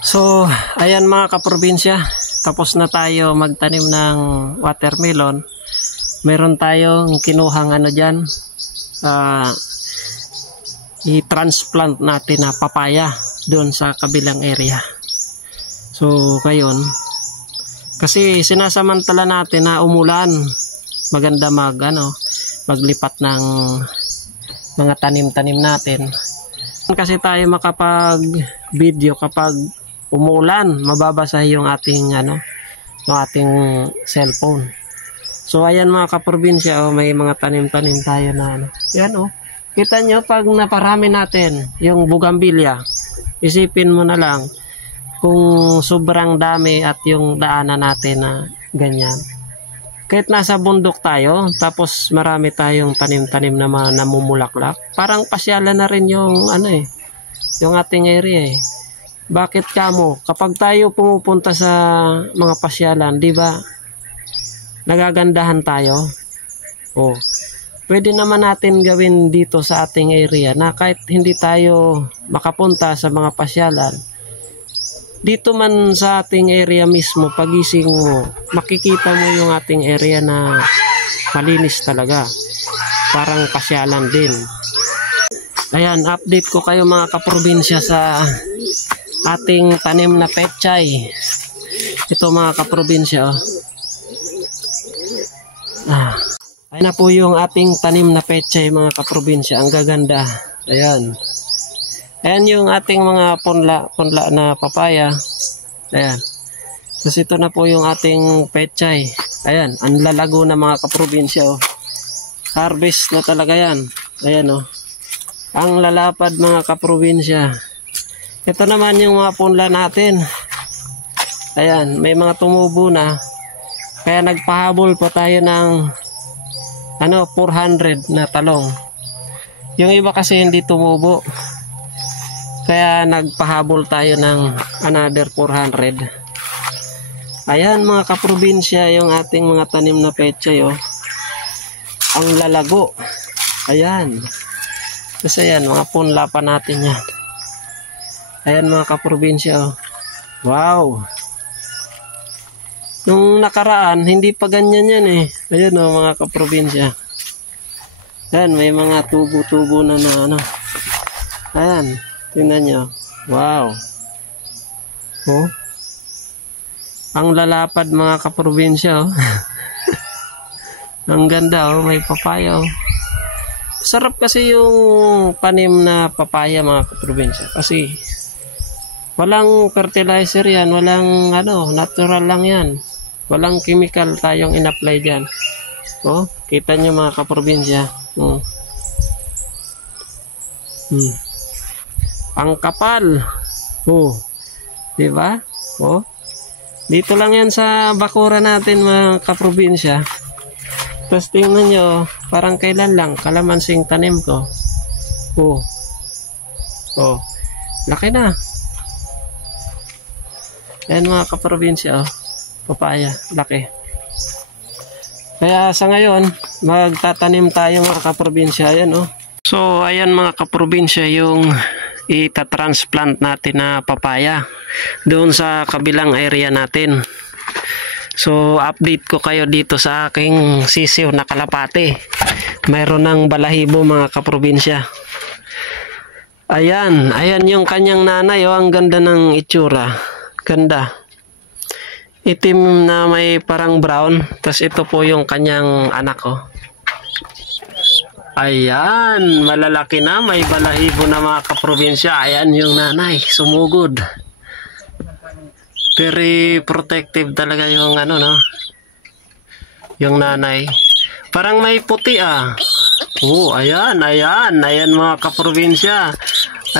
So, ayan mga kaprobinsya, tapos na tayo magtanim ng watermelon. Meron tayong kinuhang ano dyan, i-transplant natin na papaya doon sa kabilang area. So, ngayon, kasi sinasamantala natin na umulan, maganda maglipat ng mga tanim-tanim natin. Kasi tayo makapag-video kapag umulan, mababasa yung ating yung ating cellphone. So ayan mga kaprobinsya, may mga tanim-tanim tayo na Yan kita nyo pag naparami natin yung bugambilya, isipin mo na lang kung sobrang dami at yung daanan natin na ganyan. Kahit nasa bundok tayo, tapos marami tayong tanim-tanim na namumulaklak, parang pasyalan na rin yung yung ating area Bakit kamo? Kapag tayo pumupunta sa mga pasyalan, di ba? Nagagandahan tayo. Pwede naman natin gawin dito sa ating area na kahit hindi tayo makapunta sa mga pasyalan, dito man sa ating area mismo, pagising mo, makikita mo yung ating area na malinis talaga. Parang pasyalan din. Ayan, update ko kayo mga kaprobinsya sa ating tanim na pechay. Ito mga kaprobinsya. Ayan na po yung ating tanim na pechay mga kaprobinsya. Ang gaganda. Ayan. Ayan yung ating mga punla na papaya. Ayan. Tapos ito na po yung ating pechay. Ayan. Ang lalago na mga kaprobinsya. Harvest na talaga yan. Ayan Ang lalapad mga kaprobinsya. Ito naman yung mga punla natin. Ayan, may mga tumubo na. Kaya nagpahabol pa tayo ng 400 na talong. Yung iba kasi hindi tumubo. Kaya nagpahabol tayo ng another 400. Ayan mga kaprobinsya, yung ating mga tanim na pechay ang lalago. Ayan. Kasi yan, mga punla pa natin yan. Ayan mga kaprobinsya. Wow. Nung nakaraan, hindi pa ganyan yan Ayan mga kaprobinsya. Ayan, may mga tubo-tubo na Ayan, tingnan nyo. Wow. Ang lalapad mga kaprobinsya. Ang ganda may papaya Sarap kasi yung panim na papaya mga kaprobinsya. Kasi walang fertilizer yan, walang natural lang yan. Walang chemical tayong in-apply dyan. Kita nyo mga kaprobinsya. Ang kapal. Diba? Dito lang yan sa bakura natin mga kaprobinsya. Tapos tingnan nyo, parang kailan lang, kalamansing tanim ko. Laki na. Ayan mga kaprobinsya, papaya, laki. Kaya sa ngayon, magtatanim tayo mga kaprobinsya. Ayan So, ayan mga kaprobinsya, yung itatransplant natin na papaya doon sa kabilang area natin. So, update ko kayo dito sa aking sisiw na kalapate. Mayroon ng balahibo mga kaprobinsya. Ayan yung kanyang nanay ang ganda ng itsura. Ganda. Itim na may parang brown. Tapos ito po yung kanyang anak Ayan, malalaki na, may balahibo na mga kaprobinsya. Ayan yung nanay, sumugod. Very protective talaga yung yung nanay. Parang may puti ayan mga kaprobinsya.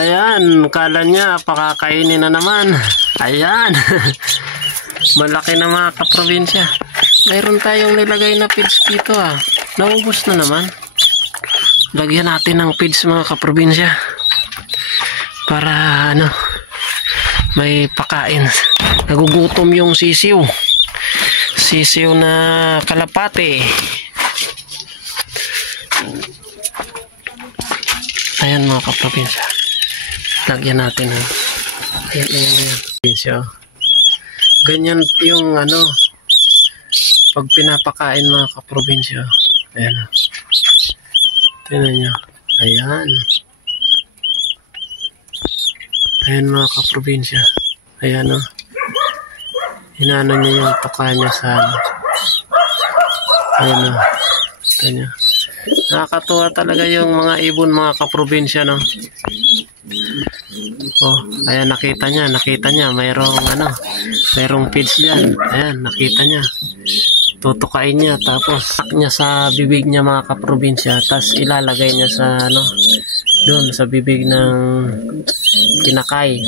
Ayan, kala niya pakakainin na naman. Ayan. Malaki na mga kaprobinsya. Mayroon tayong nilagay na feeds dito Naubos na naman. Lagyan natin ng feeds mga kaprobinsya. Para may pakain. Nagugutom yung sisiw. Sisiw na kalapate. Ayan mga kaprobinsya. Lagyan natin Ayan siya. Ganyan yung ano, pag pinapakain mga kaprobinsya. Ayan. Tingnan nyo. Ayan. Ayan mga kaprobinsya. Ayan o. Hinano niya yung tuka niya sa ano. Ayan o. Ayan. Nakakatuwa talaga yung mga ibon mga kaprobinsya, no? Oh, ayan, nakita niya, mayroong feeds diyan. Ayan, nakita niya. Tutukain niya, tapos sak niya sa bibig niya mga kaprobinsya, tapos ilalagay niya sa ano, doon sa bibig ng kinakay.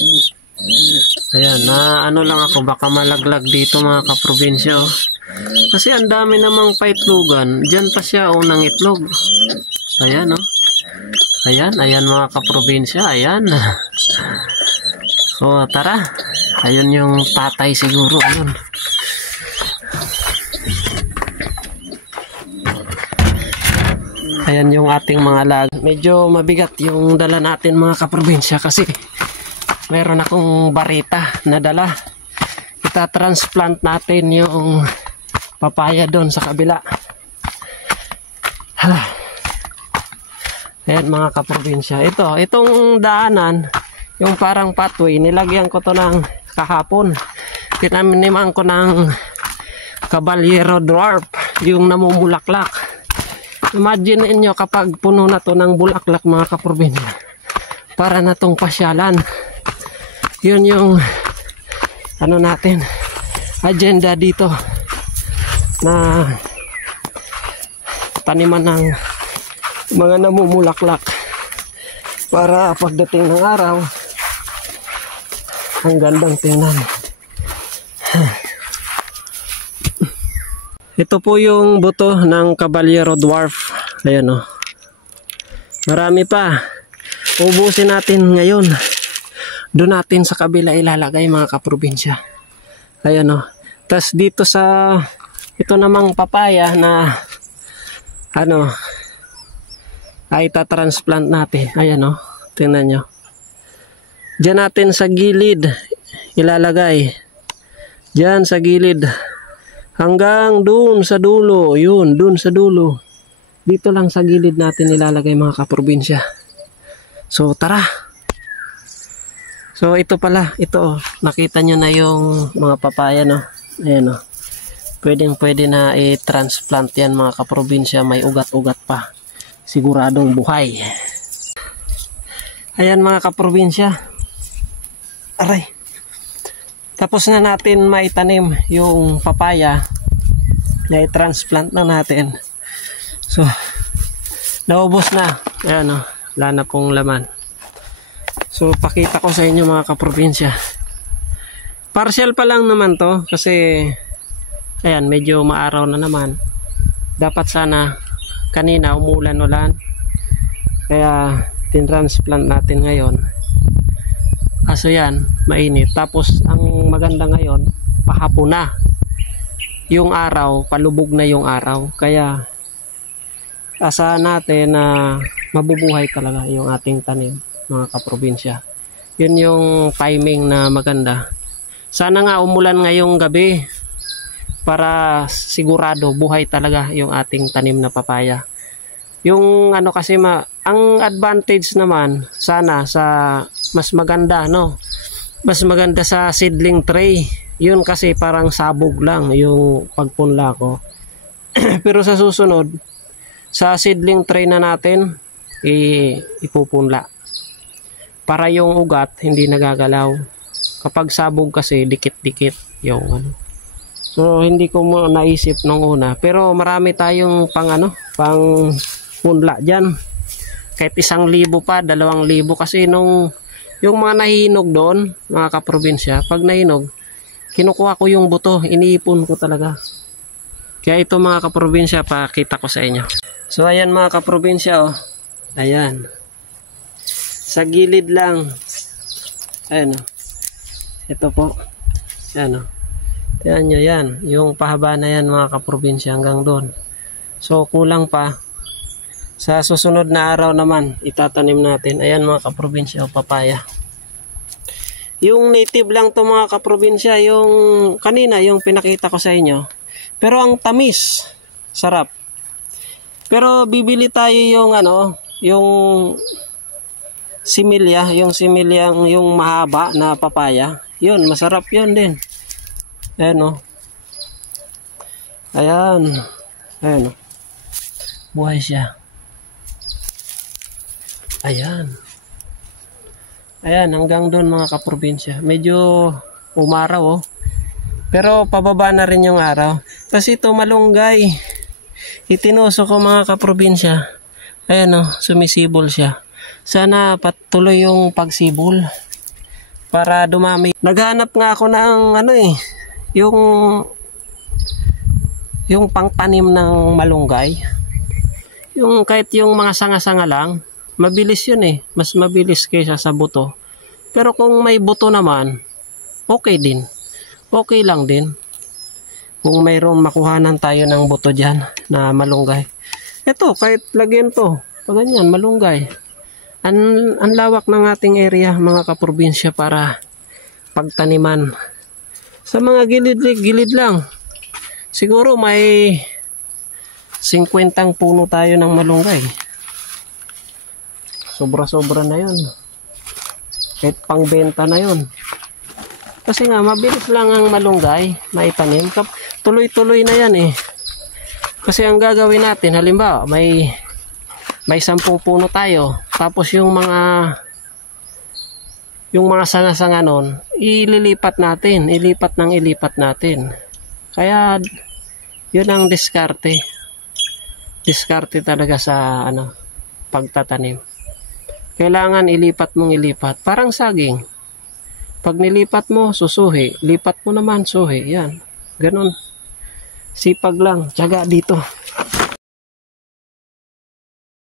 Ayan, na ano lang ako, baka malaglag dito mga kaprobinsya, oh. Kasi ang dami namang paitlugan. Diyan pa siya unang itlog. Ayan, oh. Ayan mga kaprobinsya. Ayan. O, tara. Ayun yung tatay siguro. Ayun. Ayan yung ating mga lag. Medyo mabigat yung dala natin mga kaprobinsya kasi meron akong barita na dala. Ita-transplant natin yung papaya doon sa kabila. Ayan mga kaprobinsya. Itong daanan, yung parang pathway, nilagyan ko to ng kahapon. Tinaniman ko ng Caballero Dwarf, yung namumulaklak. Imagine niyo kapag puno na to ng bulaklak mga kaprobinsya. Para na tong pasyalan. Yun yung ano natin, agenda dito. Na taniman ng mga namumulaklak para pagdating ng araw ang gandang tingnan. Ito po yung buto ng Caballero Dwarf. Ayan, oh. Marami pa. Ubusin natin ngayon. Doon natin sa kabila ilalagay mga kaprobinsya. Ayan, oh. Tas dito sa ito namang papaya na ano ay itatransplant natin. Ayan, oh. Tingnan nyo. Diyan natin sa gilid ilalagay. Diyan sa gilid. Hanggang dun sa dulo. Yun, dun sa dulo. Dito lang sa gilid natin ilalagay mga kaprobinsya. So, tara. So, ito pala. Ito, oh. Nakita nyo na yung mga papaya, no? Ayan, oh. Pwede na i-transplant yan mga kaprobinsya. May ugat-ugat pa. Siguradong buhay. Ayan mga kaprobinsya. Aray. Tapos na natin maitanim yung papaya. Na i-transplant na natin. So, naubos na. Ayan, oh. Wala na pong laman. So, pakita ko sa inyo mga kaprobinsya. Partial pa lang naman to. Kasi ayan, medyo maaraw na naman. Dapat sana kanina umulan-ulan. Kaya tin-transplant natin ngayon. Kaso yan, mainit. Tapos ang maganda ngayon, pahapon na. Yung araw, palubog na yung araw. Kaya asahan natin na mabubuhay talaga yung ating tanim, mga kaprobinsya. Yun yung timing na maganda. Sana nga umulan ngayong gabi. Para sigurado buhay talaga yung ating tanim na papaya. Yung ano kasi ang advantage naman sana sa mas maganda, no? Mas maganda sa seedling tray. Yun kasi parang sabog lang yung pagpunla ko. Pero sa susunod sa seedling tray na natin ipupunla. Para yung ugat hindi nagagalaw. Kapag sabog kasi dikit-dikit yung ano. So, hindi ko mo naisip nung una. Pero marami tayong pang punla dyan. Kahit 1,000 pa, 2,000. Kasi yung mga nahihinog doon, mga kaprobinsya, pag nahinog, kinukuha ko yung buto. Iniipon ko talaga. Kaya ito mga kaprobinsya, pakita ko sa inyo. So, ayan mga kaprobinsya, oh. Ayan. Sa gilid lang. Ayan, oh. Ito po. Ayan, oh. Yan nyo yan. Yung pahaba na yan mga kaprobinsya hanggang doon. So kulang pa. Sa susunod na araw naman itatanim natin. Ayan mga kaprobinsya, papaya. Yung native lang to mga kaprobinsya, yung kanina, yung pinakita ko sa inyo. Pero ang tamis, sarap. Pero bibili tayo yung yung similya, yung mahaba na papaya. Yun, masarap yun din. Ayan o. Ayan. Ayan o. Buhay siya. Ayan. Ayan, hanggang doon mga kaprobinsya. Medyo umaraw oh. Pero pababa na rin yung araw. Kasi ito malunggay. Itinuso ko mga kaprobinsya. Ayan oh, sumisibol siya. Sana patuloy yung pagsibol. Para dumami. Naghanap nga ako ng yung pangtanim ng malunggay. Yung kahit yung mga sanga-sanga lang. Mabilis yun eh. Mas mabilis kaysa sa buto. Pero kung may buto naman, okay din. Okay lang din. Kung mayroong makuhanan tayo ng buto dyan na malunggay. Ito, kahit lagyan to. Pag ganyan, malunggay. Ang lawak ng ating area, mga kaprobinsya, para pagtaniman. Sa mga gilid lang. Siguro may 50 puno tayo ng malunggay. Sobra-sobra na yun. Kahit pangbenta na yun. Kasi nga, mabilis lang ang malunggay maitanim. Tuloy-tuloy na yan eh. Kasi ang gagawin natin, halimbawa, may 10 puno tayo. Tapos yung mga sanga-sanga nun, ilipat natin. Kaya, yun ang diskarte. Diskarte talaga sa pagtatanim. Kailangan ilipat. Parang saging. Pag nilipat mo, susuhi. Lipat mo naman, suhi. Yan. Ganon. Sipag lang. Tiyaga dito.